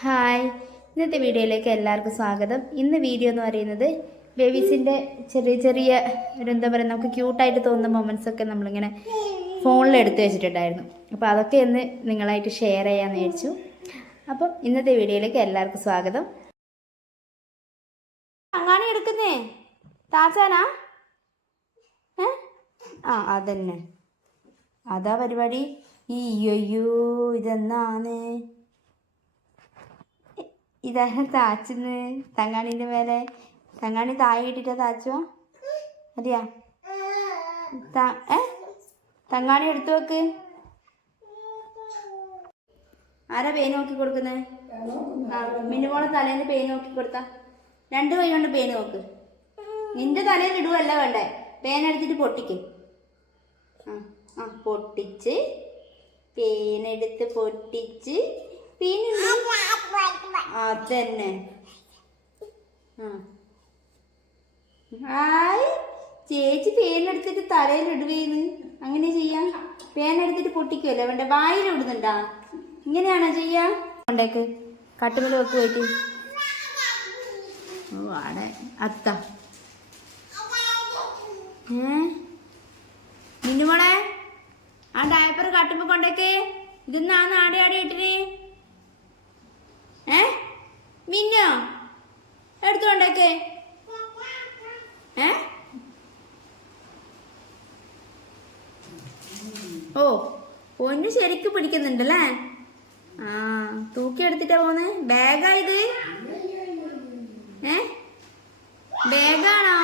Hi. ഇന്നത്തെ വീഡിയോയിലേക്ക് എല്ലാവർക്കും സ്വാഗതം. ഇന്ന് വീഡിയോ എന്ന് പറയുന്നത് ബേബീസിന്റെ ചെറിയ ചെറിയ ഒരു എന്താ പറയുക നമുക്ക് ക്യൂട്ടായിട്ട് തോന്നുന്ന മൊമെന്റ്സ് ഒക്കെ നമ്മളിങ്ങനെ ഫോണിൽ എടുത്തു വെച്ചിട്ടുണ്ടായിരുന്നു. അപ്പോൾ അതൊക്കെ ഒന്ന് നിങ്ങളായിട്ട് ഷെയർ ചെയ്യാമെന്ന് വിചാരിച്ചു. അപ്പം ഇന്നത്തെ വീഡിയോയിലേക്ക് എല്ലാവർക്കും സ്വാഗതം. അങ്ങാണി എടുക്കുന്നേ? താച്ചാനാ ആ അതന്നെ. അതാ പരിപാടി. ഈ അയ്യോ ഇതെന്നാണ് ഇതാണ് താച്ചെന്ന്. തങ്ങാണിന്റെ മേലെ. തങ്ങാണി താഴെ ഇട്ടിട്ടാ താച്ചുവാ. ഏ? തങ്ങാണി എടുത്തു വെക്ക്. ആരാ പെയിൻ നോക്കി കൊടുക്കുന്നത് ആ മിന്നുമോളെ തലേന്ന് പെയിൻ നോക്കി കൊടുത്ത. രണ്ട് കൈ കൊണ്ട് പെയിൻ നോക്ക്. നിന്റെ തലയിൽ ഇടുവല്ല വേണ്ടേ? പേന എടുത്തിട്ട് പൊട്ടിക്ക്. ആ പൊട്ടിച്ച്. പേനെടുത്ത് പൊട്ടിച്ച്. പേനുണ്ട് അതന്നെ. ആയ് ചേച്ചി പേനെടുത്തിട്ട് ഇടുവേന്ന്. അങ്ങനെ ചെയ്യാം. പേനെടുത്തിട്ട് പൊട്ടിക്കുമല്ലോ വേണ്ട വായിലിടുന്നുണ്ടാ ഇങ്ങനെയാണോ ചെയ്യാം? കൊണ്ടേക്ക്. കട്ടുമിൽ വെക്ക് പോയിട്ട് ആണ് അത്ത. നിന്നുമോളെ? ആ ഡയപ്പർ കട്ടുമ്പോ കൊണ്ടേക്ക്. ഇതൊന്നാ ആടി ആടെ ഇട്ടിട്ട് മിന്നോ? എടുത്തോണ്ടേക്കേ ഓ പൊന്നു ശരിക്കും പിടിക്കുന്നുണ്ടല്ലേ? ആ തൂക്കി എടുത്തിട്ടാ പോന്നെ? ബാഗാ ഇത്? ഏ? ബാഗാണോ?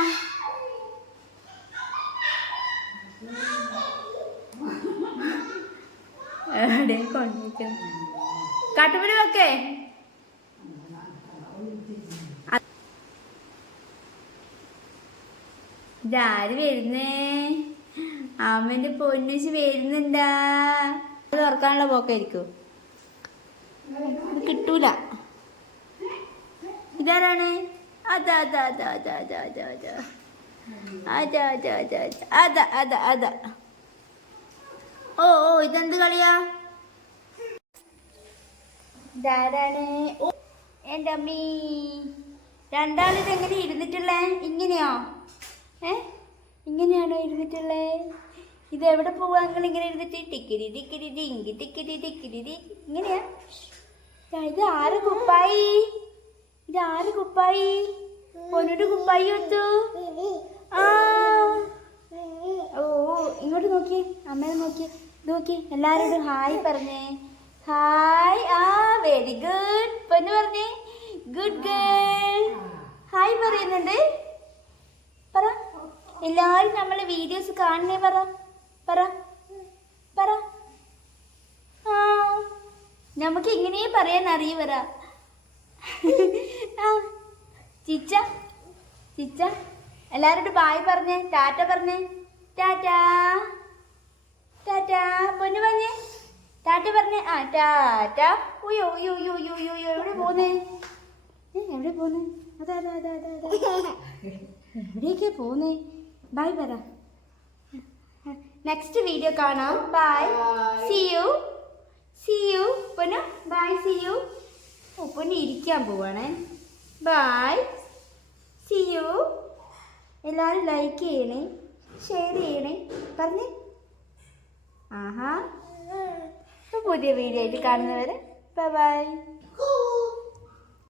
എവിടെ കൊണ്ടിരിക്കുന്നു? കാട്ടുപിടി വെക്കേ. ഇതാര് വരുന്നേ? അമ്മന്റെ പൊന്നുച്ച് വരുന്നുണ്ടാ? അത് തുറക്കാനുള്ള പോക്കായിരിക്കും. കിട്ടൂല. ഇതാരാണ്? അതാ അതാ അതാ അതാ അതാ അതാ അതാ. അതാ അതാ അതാ ഓ ഓ ഇതെന്ത് കളിയാ? ഇതാരാണ്? എന്റെ അമ്മീ. രണ്ടാളിതെങ്ങനെ ഇരുന്നിട്ടുള്ളേ? ഇങ്ങനെയോ? ഏ? ഇങ്ങനെയാണോ ഇരുന്നിട്ടുള്ളേ ഇത് എവിടെ പോവാ? നിങ്ങൾ ഇങ്ങനെ ഇരുന്നിട്ട് ടിക്കിരി ടിക്കിരി ടിങ്കി ടിക്കിരി ടിക്കിരി ഇങ്ങനെയാ? ഇത് ആറ് കുപ്പായി. ഇത് ആറ് കുപ്പായി. പൊന്നൊരു കുപ്പായി ഒത്തു ആ. ഓ ഇങ്ങോട്ട് നോക്കി. അമ്മയെ നോക്കി. നോക്കി. എല്ലാരോടും ഹായ് പറഞ്ഞേ. ഹായ്. ആ വെരി ഗുഡ് പൊന്നു പറഞ്ഞേ. ഗുഡ് ഗേൾ ഹായ് പറയുന്നുണ്ട്. പറ. എല്ലാവരും നമ്മളെ വീഡിയോസ് കാണണേ പറ. പറ. പറ. ആ. നമുക്ക് ഇങ്ങനെ പറയാൻ അറിയ പറ. ചിച്ച. ചിച്ച. എല്ലാവരോടും ബായ് പറഞ്ഞേ. ടാറ്റ പറഞ്ഞേ. ടാറ്റാ. ടാറ്റാ. പൊന്നു പറഞ്ഞേ. ടാറ്റ പറഞ്ഞേ. ആ ടാറ്റ. ഉയ്യോ ഉയ്യോ ഉയ്യോ ഉയ്യോ ഉയ്യോ ഉയ്യോ. എവിടെ പോന്നേ? എവിടെ പോന്നേ? അതാ അതാ അതാ അതാ. എവിടേക്കാ പോന്നേ? ബൈ പറ നെക്സ്റ്റ് വീഡിയോ കാണാം. Bye see you see you പൊന്നു ബൈ സി യു ഓ പൊന്നു ഇരിക്കാൻ പോവാണേ. ബൈ സി യു എല്ലാവരും ലൈക്ക് ചെയ്യണേ. ഷെയർ ചെയ്യണേ. പറഞ്ഞേ. ആഹാ. പുതിയ വീഡിയോ ആയിട്ട് കാണുന്നവരെ ബൈ ബൈ